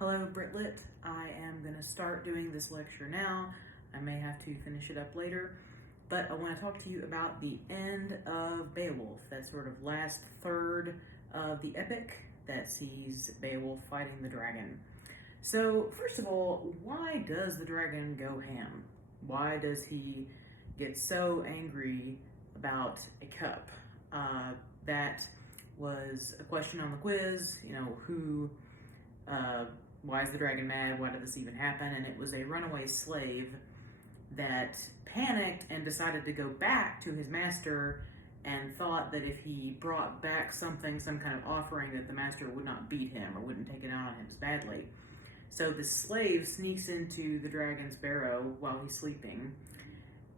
Hello, Britlet. I am going to start doing this lecture now. I may have to finish it up later, but I want to talk to you about the end of Beowulf, that sort of last third of the epic that sees Beowulf fighting the dragon. So, first of all, why does the dragon go ham? Why does he get so angry about a cup? That was a question on the quiz, why is the dragon mad? Why did this even happen? And it was a runaway slave that panicked and decided to go back to his master and thought that if he brought back something, some kind of offering, that the master would not beat him or wouldn't take it out on him as badly. So the slave sneaks into the dragon's barrow while he's sleeping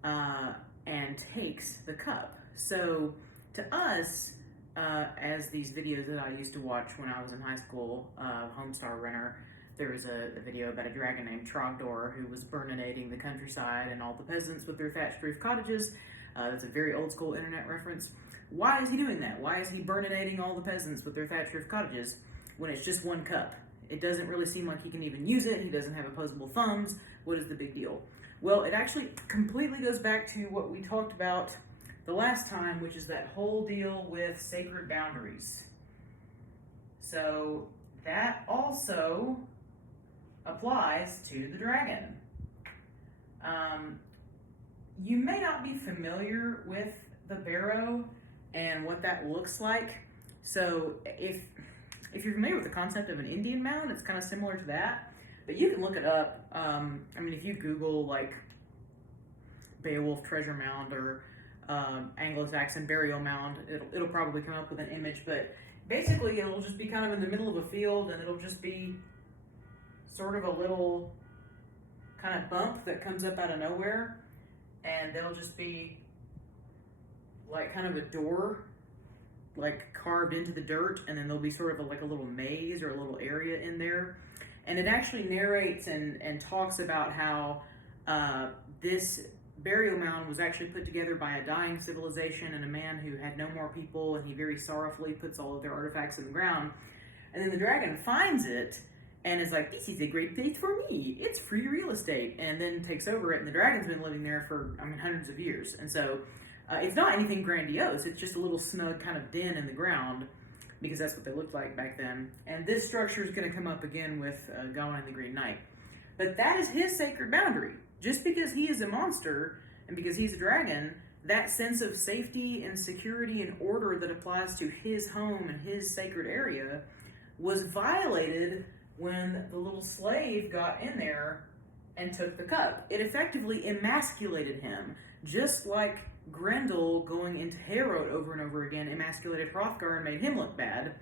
and takes the cup. So to us, as these videos that I used to watch when I was in high school, Homestar Runner, there was a video about a dragon named Trogdor who was burninating the countryside and all the peasants with their thatched roof cottages. That's a very old school internet reference. Why is he doing that? Why is he burninating all the peasants with their thatched roof cottages when it's just one cup? It doesn't really seem like he can even use it. He doesn't have opposable thumbs. What is the big deal? Well, it actually completely goes back to what we talked about the last time, which is that whole deal with sacred boundaries. So that also applies to the dragon. You may not be familiar with the barrow and what that looks like. So if you're familiar with the concept of an Indian mound, it's kind of similar to that. But you can look it up. If you Google like Beowulf treasure mound or Anglo-Saxon burial mound, it'll probably come up with an image. But basically, it'll just be kind of in the middle of a field, and it'll just be sort of a little kind of bump that comes up out of nowhere, and there'll just be like kind of a door like carved into the dirt, and then there'll be sort of like a little maze or a little area in there. And it actually narrates and talks about how this burial mound was actually put together by a dying civilization and a man who had no more people, and he very sorrowfully puts all of their artifacts in the ground. And then the dragon finds it and is like, this is a great place for me. It's free real estate. And then takes over it, and the dragon's been living there for, hundreds of years. And so it's not anything grandiose. It's just a little snug kind of den in the ground, because that's what they looked like back then. And this structure is going to come up again with Gawain and the Green Knight. But that is his sacred boundary. Just because he is a monster and because he's a dragon, that sense of safety and security and order that applies to his home and his sacred area was violated when the little slave got in there and took the cup. It effectively emasculated him, just like Grendel going into Harrowed over and over again emasculated Hrothgar and made him look bad.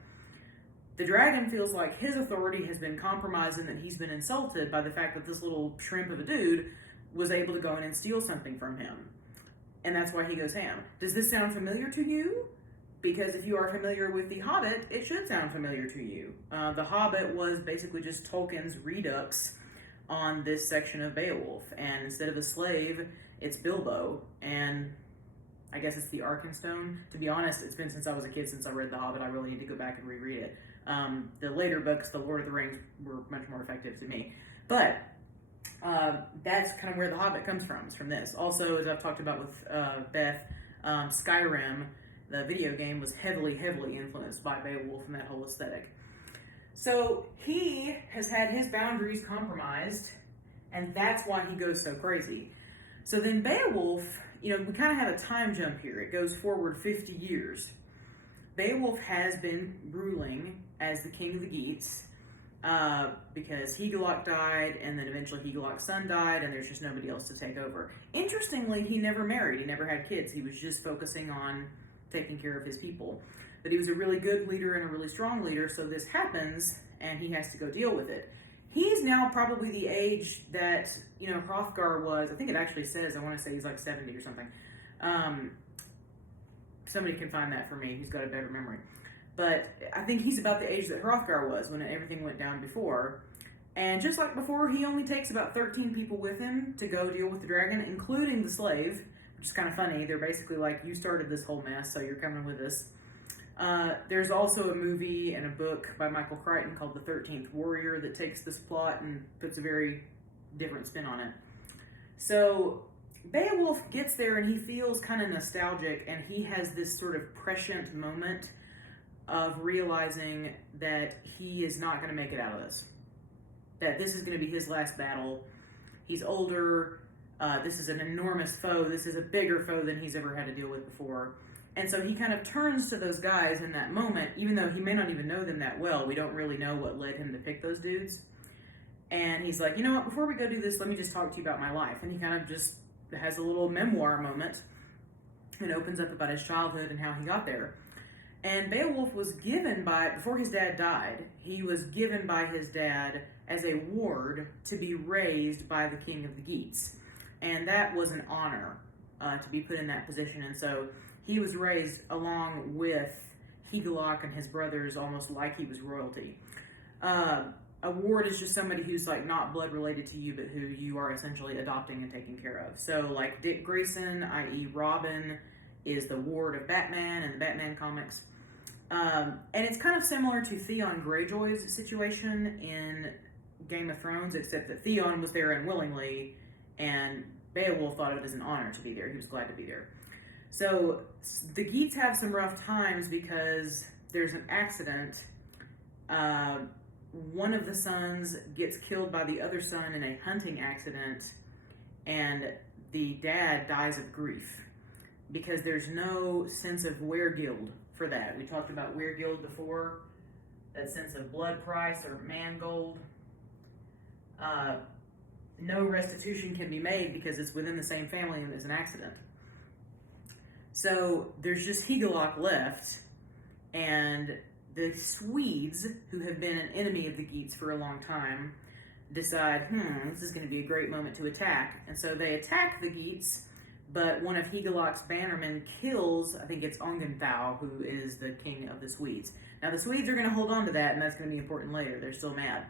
The dragon feels like his authority has been compromised and that he's been insulted by the fact that this little shrimp of a dude was able to go in and steal something from him. And that's why he goes ham. Does this sound familiar to you? Because if you are familiar with The Hobbit, it should sound familiar to you. The Hobbit was basically just Tolkien's redux on this section of Beowulf. And instead of a slave, it's Bilbo. And I guess it's the Arkenstone. To be honest, it's been since I was a kid since I read The Hobbit. I really need to go back and reread it. The later books, The Lord of the Rings, were much more effective to me. But that's kind of where The Hobbit comes from, is from this. Also, as I've talked about with Beth, Skyrim, the video game, was heavily influenced by Beowulf and that whole aesthetic. So he has had his boundaries compromised, and that's why he goes so crazy. So then Beowulf, we kind of have a time jump here. It goes forward 50 years. Beowulf has been ruling as the king of the Geats because Hygelac died, and then eventually Hygelac's son died, and there's just nobody else to take over. Interestingly, he never married. He never had kids. He was just focusing on taking care of his people. But he was a really good leader and a really strong leader, so this happens, and he has to go deal with it. He's now probably the age that, Hrothgar was. I think it actually says, I want to say he's like 70 or something. Somebody can find that for me. He's got a better memory. But I think he's about the age that Hrothgar was when everything went down before. And just like before, he only takes about 13 people with him to go deal with the dragon, including the slave, which is kind of funny. They're basically like, you started this whole mess, so you're coming with us. There's also a movie and a book by Michael Crichton called The 13th Warrior that takes this plot and puts a very different spin on it. So Beowulf gets there and he feels kind of nostalgic, and he has this sort of prescient moment of realizing that he is not going to make it out of this. That this is going to be his last battle. He's older. This is an enormous foe. This is a bigger foe than he's ever had to deal with before. And so he kind of turns to those guys in that moment, even though he may not even know them that well. We don't really know what led him to pick those dudes. And he's like, you know what, before we go do this, let me just talk to you about my life. And he kind of just has a little memoir moment and opens up about his childhood and how he got there. And Beowulf was given before his dad died, he was given by his dad as a ward to be raised by the king of the Geats. And that was an honor to be put in that position. And so he was raised along with Hygelac and his brothers almost like he was royalty. A ward is just somebody who's like not blood related to you, but who you are essentially adopting and taking care of. So like Dick Grayson, i.e. Robin, is the ward of Batman in the Batman comics. And it's kind of similar to Theon Greyjoy's situation in Game of Thrones, except that Theon was there unwillingly, and Beowulf thought of it as an honor to be there. He was glad to be there. So the Geats have some rough times because there's an accident. One of the sons gets killed by the other son in a hunting accident, and the dad dies of grief because there's no sense of weregild for that. We talked about weregild before, that sense of blood price or mangold. No restitution can be made because it's within the same family and there's an accident. So there's just Hygelac left, and the Swedes, who have been an enemy of the Geats for a long time, decide, this is going to be a great moment to attack. And so they attack the Geats, but one of Hygelac's bannermen kills, I think it's Ongenthau, who is the king of the Swedes. Now the Swedes are going to hold on to that, and that's going to be important later. They're still mad.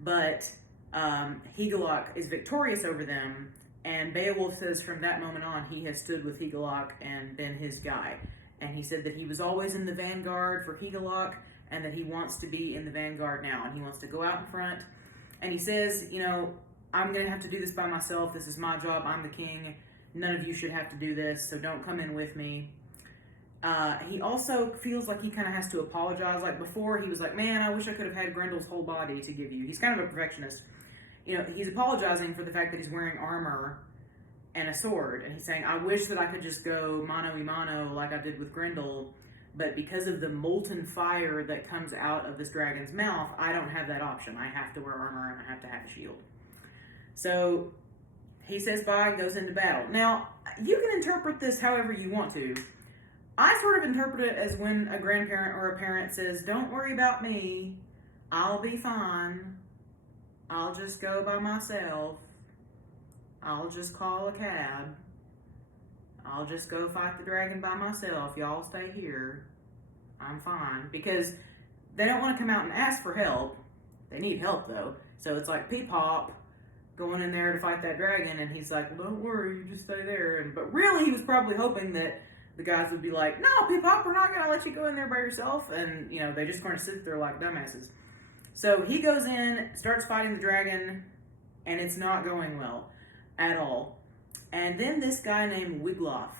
But Hygelac is victorious over them, and Beowulf says from that moment on, he has stood with Hygelac and been his guy. And he said that he was always in the vanguard for Hygelac, and that he wants to be in the vanguard now, and he wants to go out in front. And he says, I'm going to have to do this by myself. This is my job. I'm the king. None of you should have to do this, so don't come in with me. He also feels like he kind of has to apologize. Like before, he was like, man, I wish I could have had Grendel's whole body to give you. He's kind of a perfectionist. He's apologizing for the fact that he's wearing armor and a sword, and he's saying, I wish that I could just go mano a mano like I did with Grendel, but because of the molten fire that comes out of this dragon's mouth, I don't have that option. I have to wear armor and I have to have a shield. So he says bye and goes into battle. Now, you can interpret this however you want to. I sort of interpret it as when a grandparent or a parent says, don't worry about me, I'll be fine, I'll just go by myself, I'll just call a cab, I'll just go fight the dragon by myself, y'all stay here, I'm fine. Because they don't want to come out and ask for help. They need help though. So it's like Peep-Hop going in there to fight that dragon, and he's like, well, don't worry, you just stay there. But really he was probably hoping that the guys would be like, no, Peep-Hop, we're not going to let you go in there by yourself. And, they just going to sit there like dumbasses. So he goes in, starts fighting the dragon, and it's not going well at all. And then this guy named Wiglaf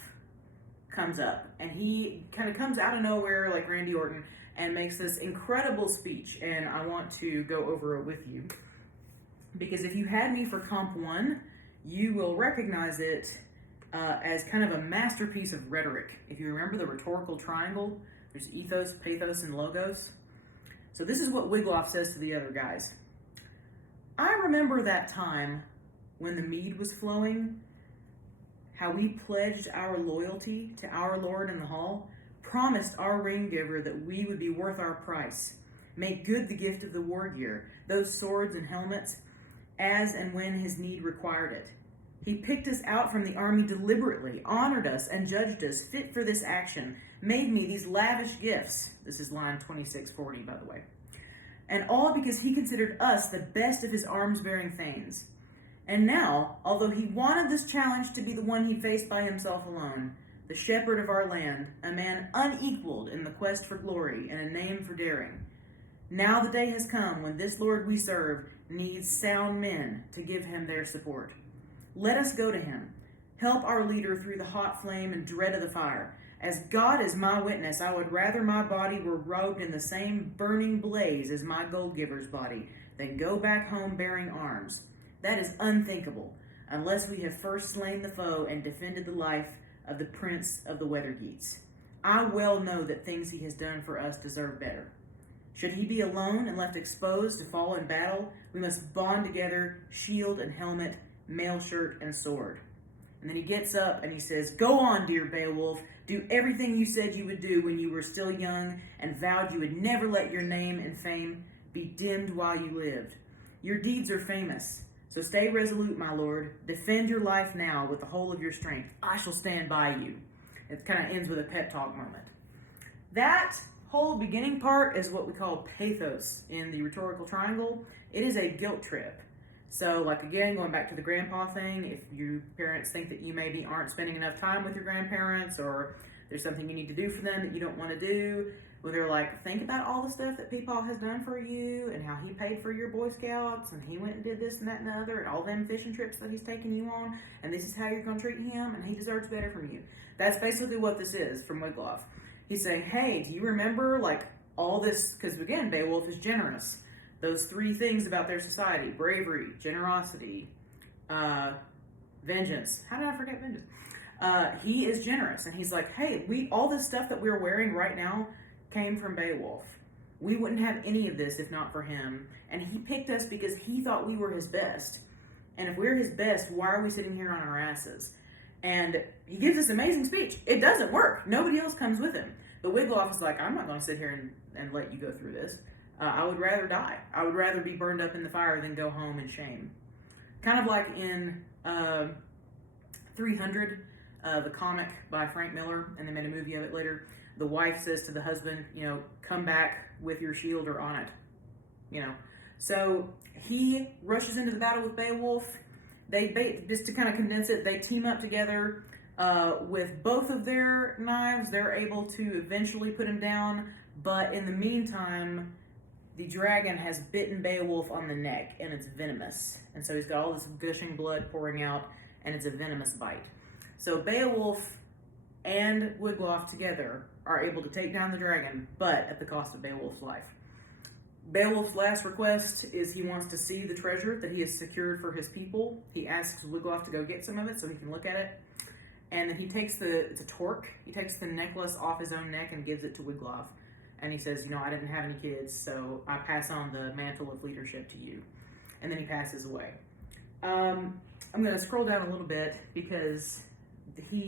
comes up, and he kind of comes out of nowhere like Randy Orton and makes this incredible speech, and I want to go over it with you. Because if you had me for Comp 1, you will recognize it as kind of a masterpiece of rhetoric. If you remember the rhetorical triangle, there's ethos, pathos, and logos. So this is what Wiglaf says to the other guys. I remember that time when the mead was flowing, how we pledged our loyalty to our lord in the hall, promised our ring giver that we would be worth our price, make good the gift of the war gear, those swords and helmets, as and when his need required it. He picked us out from the army deliberately, honored us, and judged us fit for this action, made me these lavish gifts. This is line 2640, by the way. And all because he considered us the best of his arms-bearing thanes. And now, although he wanted this challenge to be the one he faced by himself alone, the shepherd of our land, a man unequaled in the quest for glory and a name for daring. Now the day has come when this Lord we serve needs sound men to give him their support. Let us go to him. Help our leader through the hot flame and dread of the fire. As God is my witness, I would rather my body were robed in the same burning blaze as my gold giver's body than go back home bearing arms. That is unthinkable, unless we have first slain the foe and defended the life of the prince of the Weathergeats. I well know that things he has done for us deserve better. Should he be alone and left exposed to fall in battle, we must bond together, shield and helmet, mail shirt and sword. And then he gets up and he says, Go on, dear Beowulf, do everything you said you would do when you were still young and vowed you would never let your name and fame be dimmed while you lived. Your deeds are famous, so stay resolute, my lord. Defend your life now with the whole of your strength. I shall stand by you. It kind of ends with a pep talk moment. That whole beginning part is what we call pathos in the rhetorical triangle. It is a guilt trip. So, like, again, going back to the grandpa thing, if your parents think that you maybe aren't spending enough time with your grandparents, or there's something you need to do for them that you don't want to do, where they're like, think about all the stuff that Peepaw has done for you, and how he paid for your Boy Scouts, and he went and did this and that and the other, and all them fishing trips that he's taken you on, and this is how you're going to treat him, and he deserves better from you. That's basically what this is from Wiglaf. He's saying, hey, do you remember, like, all this, because, again, Beowulf is generous. Those three things about their society: bravery, generosity, vengeance. How did I forget vengeance? He is generous, and he's like, hey, all this stuff that we're wearing right now came from Beowulf. We wouldn't have any of this if not for him, and he picked us because he thought we were his best. And if we're his best, why are we sitting here on our asses? And he gives this amazing speech. It doesn't work. Nobody else comes with him. But Wiglaf is like, I'm not going to sit here and let you go through this. I would rather die. I would rather be burned up in the fire than go home in shame. Kind of like in 300, the comic by Frank Miller, and they made a movie of it later. The wife says to the husband, come back with your shield or on it. So he rushes into the battle with Beowulf. Just to kind of condense it, they team up together with both of their knives. They're able to eventually put him down, but in the meantime, the dragon has bitten Beowulf on the neck, and it's venomous. And so he's got all this gushing blood pouring out, and it's a venomous bite. So Beowulf and Wiglaf together are able to take down the dragon, but at the cost of Beowulf's life. Beowulf's last request is he wants to see the treasure that he has secured for his people. He asks Wiglaf to go get some of it so he can look at it. And then he takes it's a torque. He takes the necklace off his own neck and gives it to Wiglaf. And he says, I didn't have any kids, so I pass on the mantle of leadership to you. And then he passes away. I'm going to scroll down a little bit because he